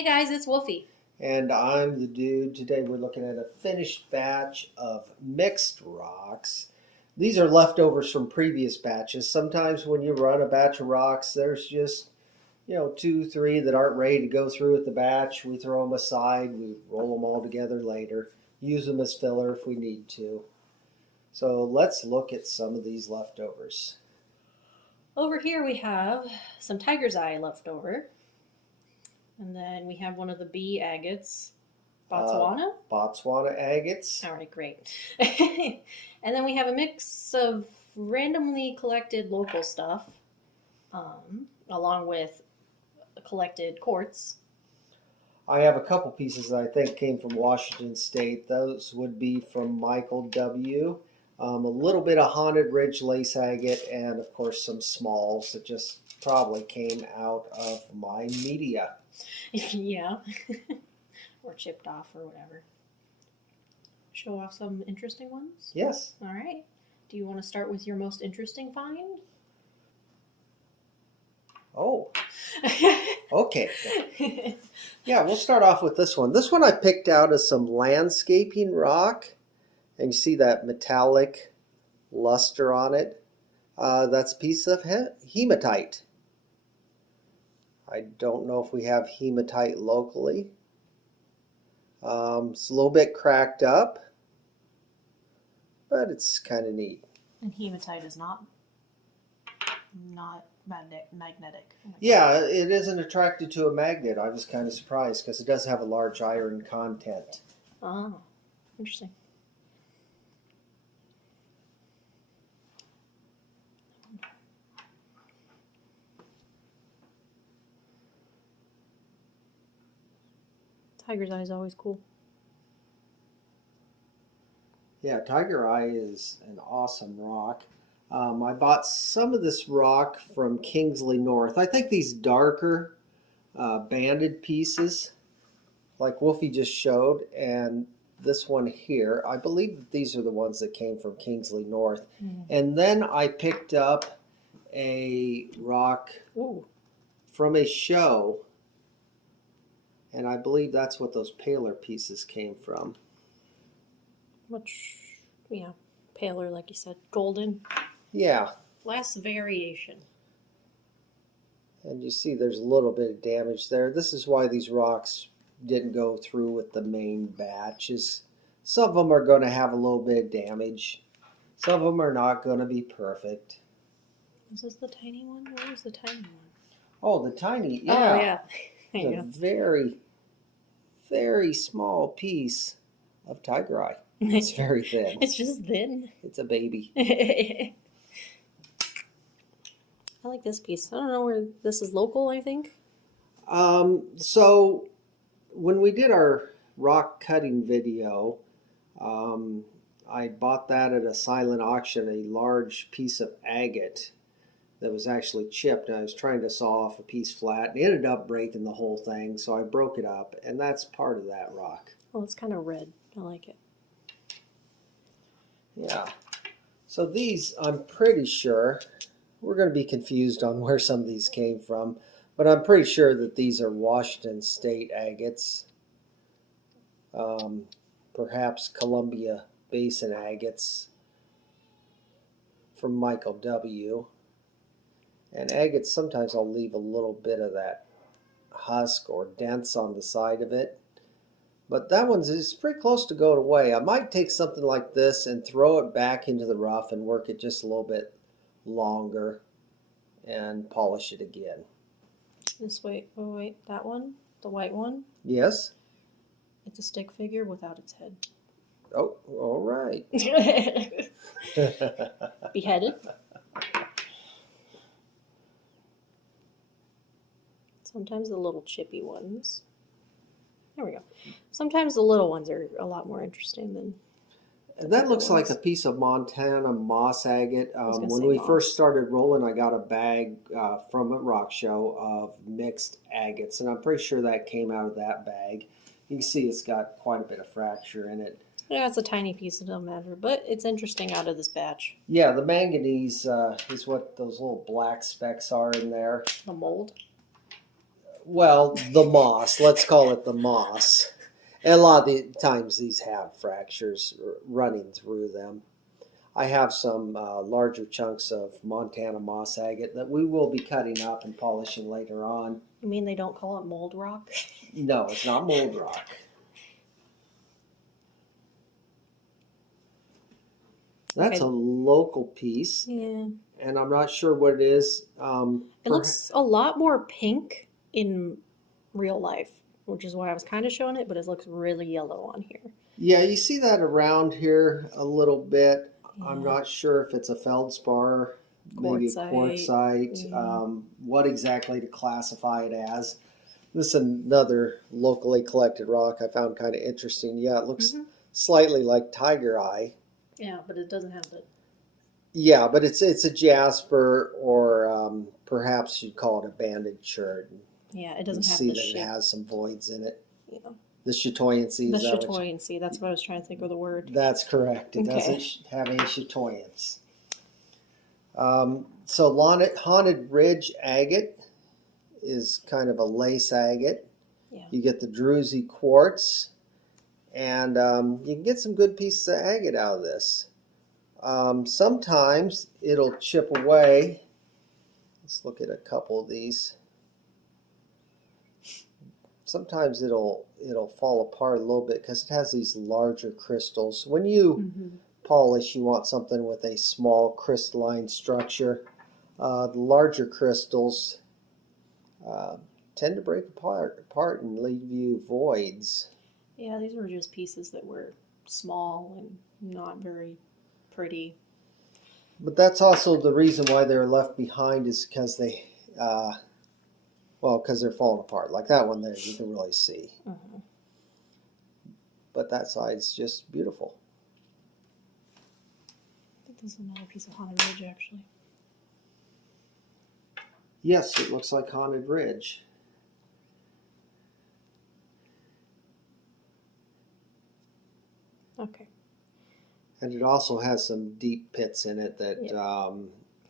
Hey guys, it's Wolfie. And I'm the dude. Today we're looking at a finished batch of mixed rocks. These are leftovers from previous batches. Sometimes when you run a batch of rocks, there's just, two, three that aren't ready to go through with the batch. We throw them aside. We roll them all together later. Use them as filler if we need to. So let's look at some of these leftovers. Over here we have some tiger's eye left over. And then we have one of the bee agates. Botswana? Botswana agates. All right, great. And then we have a mix of randomly collected local stuff, along with collected quartz. I have a couple pieces that I think came from Washington State. Those would be from Michael W. A little bit of Haunted Ridge lace agate, and of course some smalls that just probably came out of my media. Yeah. Or chipped off or whatever. Show off some interesting ones? Yes. All right. Do you want to start with your most interesting find? Oh. Okay. Yeah, we'll start off with this one. This one I picked out as some landscaping rock. And you see that metallic luster on it. That's a piece of hematite. I don't know if we have hematite locally. It's a little bit cracked up, but it's kind of neat. And hematite is not magnetic. Yeah, it isn't attracted to a magnet. I was kind of surprised because it does have a large iron content. Oh, interesting. Tiger's eye is always cool. Yeah, Tiger Eye is an awesome rock. I bought some of this rock from Kingsley North. I think these darker banded pieces, like Wolfie just showed, and this one here, I believe that these are the ones that came from Kingsley North. And then I picked up a rock from a show, and I believe that's what those paler pieces came from. Much, paler, like you said. Golden. Yeah. Less variation. And you see there's a little bit of damage there. This is why these rocks didn't go through with the main batch. Some of them are going to have a little bit of damage. Some of them are not going to be perfect. Is this the tiny one? Where was the tiny one? Oh, the tiny, yeah. Oh, yeah. It's a very, very small piece of tiger eye. It's very thin. It's just thin. It's a baby. I like this piece. I don't know where this is local, I think. So when we did our rock cutting video, I bought that at a silent auction, a large piece of agate that was actually chipped. And I was trying to saw off a piece flat and it ended up breaking the whole thing. So I broke it up, and that's part of that rock. Oh, it's kind of red. I like it. Yeah. So these, I'm pretty sure, we're going to be confused on where some of these came from, but I'm pretty sure that these are Washington State agates. Perhaps Columbia Basin agates from Michael W. And agates, sometimes I'll leave a little bit of that husk or dents on the side of it. But that one's is pretty close to going away. I might take something like this and throw it back into the rough and work it just a little bit longer and polish it again. This way, oh wait, that one? The white one? Yes? It's a stick figure without its head. Oh, all right. Beheaded. Sometimes the little chippy ones. There we go. Sometimes the little ones are a lot more interesting than. And that looks like a piece of Montana moss agate. When we moss. first started rolling, I got a bag from a rock show of mixed agates, and I'm pretty sure that came out of that bag. You can see it's got quite a bit of fracture in it. Yeah, it's a tiny piece, it doesn't matter, but it's interesting out of this batch. Yeah, the manganese is what those little black specks are in there. The mold? well, the moss. Let's call it the moss. And a lot of the times these have fractures running through them. I have some larger chunks of Montana moss agate that we will be cutting up and polishing later on. You mean they don't call it mold rock? No, it's not mold rock. That's Okay. a local piece, Yeah. and I'm not sure what it is. It looks a lot more pink in real life, which is why I was kind of showing it, but it looks really yellow on here. Yeah, you see that around here a little bit. I'm Yeah. not sure if it's a feldspar, maybe a quartzite, Yeah. what exactly to classify it as. This is another locally collected rock I found kind of interesting. Yeah, it looks slightly like tiger eye. Yeah, but it doesn't have the. Yeah, but it's a jasper, or perhaps you'd call it a banded chert. Yeah, it You doesn't have see the that shape. it has some voids in it. Yeah. The chatoyancy. The Is that what chatoyancy. That's what I was trying to think of the word. That's correct. It Okay. doesn't have any chatoyance. So Haunted Ridge agate is kind of a lace agate. Yeah. You get the druzy quartz, and you can get some good pieces of agate out of this. Sometimes it'll chip away. Let's look at a couple of these. Sometimes it'll fall apart a little bit because it has these larger crystals. When you polish, you want something with a small crystalline structure. The larger crystals tend to break apart and leave you voids. Yeah, these were just pieces that were small and not very pretty. But that's also the reason why they're left behind, is because they, because they're falling apart. Like that one there, you can really see. But that side's just beautiful. I think this is another piece of Haunted Ridge, actually. Yes, it looks like Haunted Ridge. Okay. And it also has some deep pits in it that,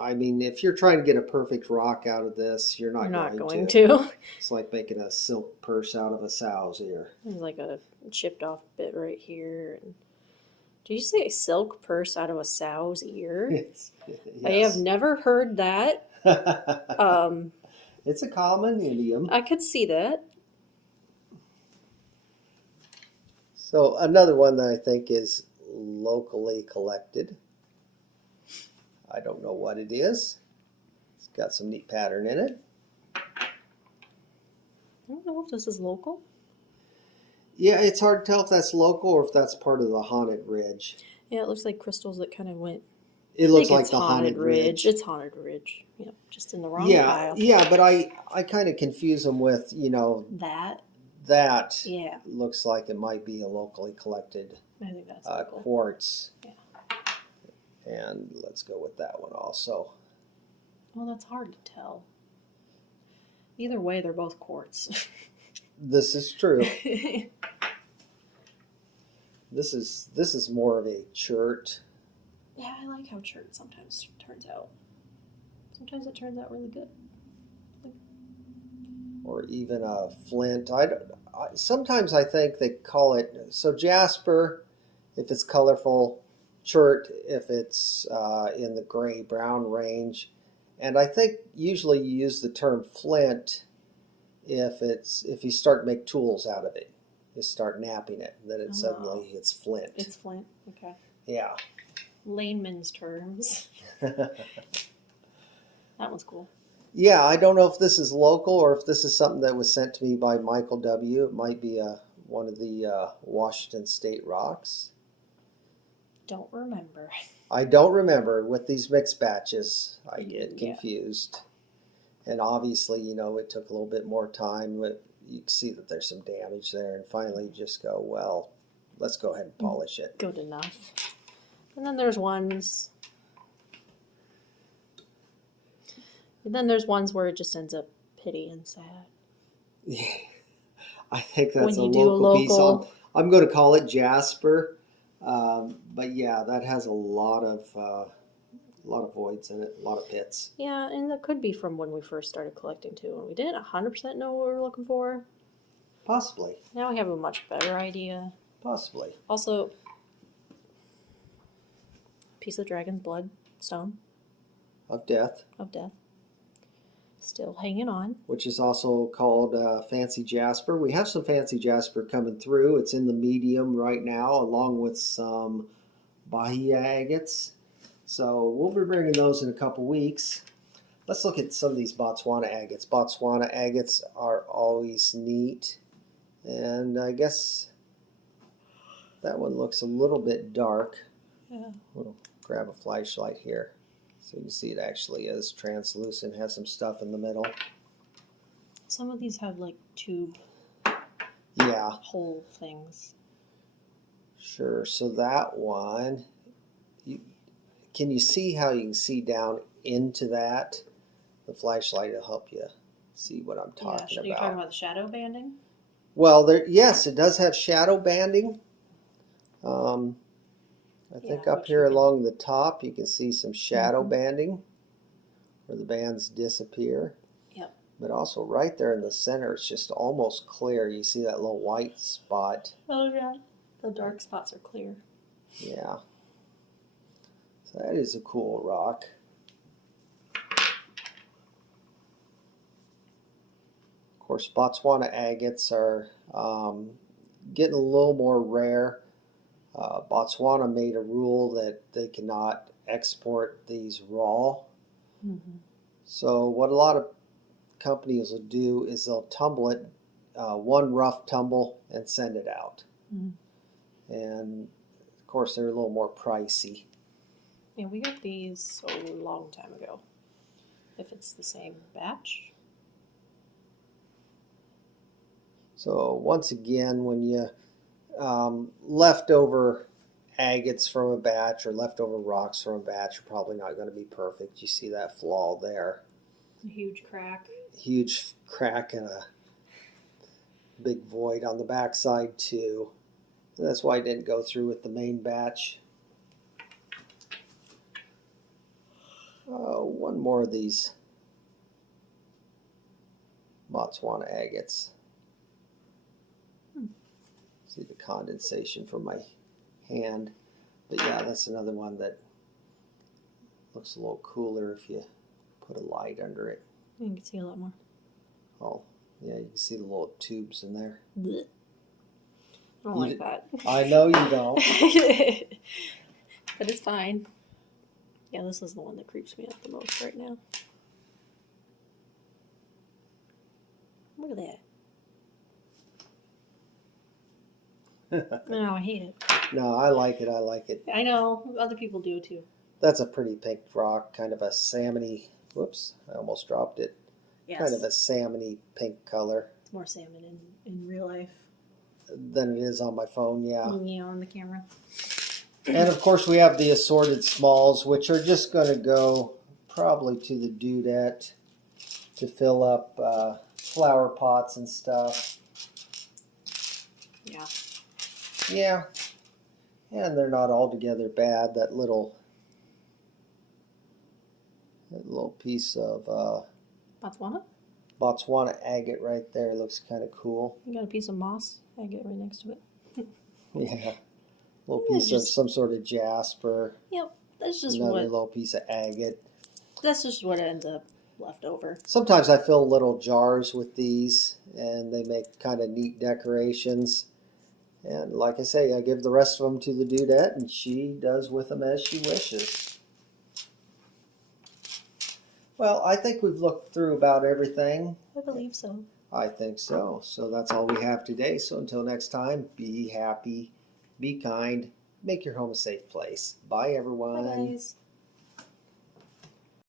I mean, if you're trying to get a perfect rock out of this, you're not going to. It's like making a silk purse out of a sow's ear. There's like a chipped off bit right here. Did you say a silk purse out of a sow's ear? Yes. I have never heard that. It's a common idiom. I could see that. So another one that I think is locally collected. I don't know what it is. It's got some neat pattern in it. I don't know if this is local. Yeah, it's hard to tell if that's local or if that's part of the Haunted Ridge. Yeah, it looks like crystals that kind of went. It looks like it's the Haunted Ridge. It's Haunted Ridge. Yep, just in the wrong pile. Yeah, but I kind of confuse them with, that Yeah, looks like it might be a locally collected I think that's local. quartz. Yeah. And let's go with that one also. Well, that's hard to tell. Either way, they're both quartz. This is true. This is more of a chert. Yeah, I like how chert sometimes turns out. Sometimes it turns out really good. Or even a flint. Sometimes I think they call it, so jasper if it's colorful, chert if it's in the gray brown range, and I think usually you use the term flint if you start to make tools out of it. You start napping it, then suddenly it's flint. It's flint. Okay. Yeah. Layman's terms. That one's cool. Yeah, I don't know if this is local or if this is something that was sent to me by Michael W. It might be one of the Washington State rocks. Don't remember. I don't remember. With these mixed batches, I get confused. And obviously, it took a little bit more time. But you can see that there's some damage there. And finally, you just go, well, let's go ahead and polish it. Good enough. And then there's ones. And then there's ones where it just ends up pity and sad. Yeah, I think that's When a you do local piece. local- I'm going to call it jasper. But yeah, that has a lot of a lot of voids in it, a lot of pits. Yeah, and that could be from when we first started collecting too, and we didn't 100% know what we were looking for. Possibly. Now we have a much better idea. Possibly. Also, piece of dragon's blood stone Of death. of death. Still hanging on. Which is also called fancy jasper. We have some fancy jasper coming through. It's in the medium right now, along with some Bahia agates. So we'll be bringing those in a couple weeks. Let's look at some of these Botswana agates. Botswana agates are always neat. And I guess that one looks a little bit dark. Yeah. We'll grab a flashlight here so you can see it actually is translucent, has some stuff in the middle. Some of these have like tube hole things. Sure. So that one, can you see how you can see down into that? The flashlight will help you see what I'm talking about. You're talking about the shadow banding? Well, yes, it does have shadow banding. I think up here along the top you can see some shadow banding where the bands disappear. Yep. But also right there in the center, it's just almost clear. You see that little white spot. Oh yeah. The dark spots are clear. Yeah. So that is a cool rock. Of course, Botswana agates are getting a little more rare. Botswana made a rule that they cannot export these raw. Mm-hmm. So what a lot of companies will do is they'll tumble it, one rough tumble, and send it out. Mm-hmm. And of course, they're a little more pricey. Yeah, we got these a long time ago. If it's the same batch. So once again, when you leftover agates from a batch or leftover rocks from a batch are probably not going to be perfect. You see that flaw there. A huge crack. Huge crack and a big void on the backside too. And that's why I didn't go through with the main batch. One more of these Botswana agates. See the condensation from my hand. But yeah, that's another one that looks a little cooler if you put a light under it. You can see a lot more. Oh, yeah, you can see the little tubes in there. Blech. I don't like that. I know you don't. But it's fine. Yeah, this is the one that creeps me out the most right now. Look at that. No, I hate it. No, I like it. I like it. I know. Other people do too. That's a pretty pink rock, kind of a salmony. Whoops, I almost dropped it. Yes. Kind of a salmony pink color. It's more salmon in real life than it is on my phone, yeah. Yeah, on the camera. And of course we have the assorted smalls, which are just going to go probably to the dudette to fill up flower pots and stuff. Yeah. Yeah. And they're not altogether bad. That little piece of Botswana agate right there looks kind of cool. You got a piece of moss agate right next to it. Yeah. Little piece of some sort of jasper. Yep. That's just another little piece of agate. That's just what ends up left over. Sometimes I fill little jars with these and they make kind of neat decorations. And like I say, I give the rest of them to the dudette and she does with them as she wishes. Well, I think we've looked through about everything. I believe so. I think so. So that's all we have today. So until next time, be happy, be kind, make your home a safe place. Bye, everyone. Bye, guys.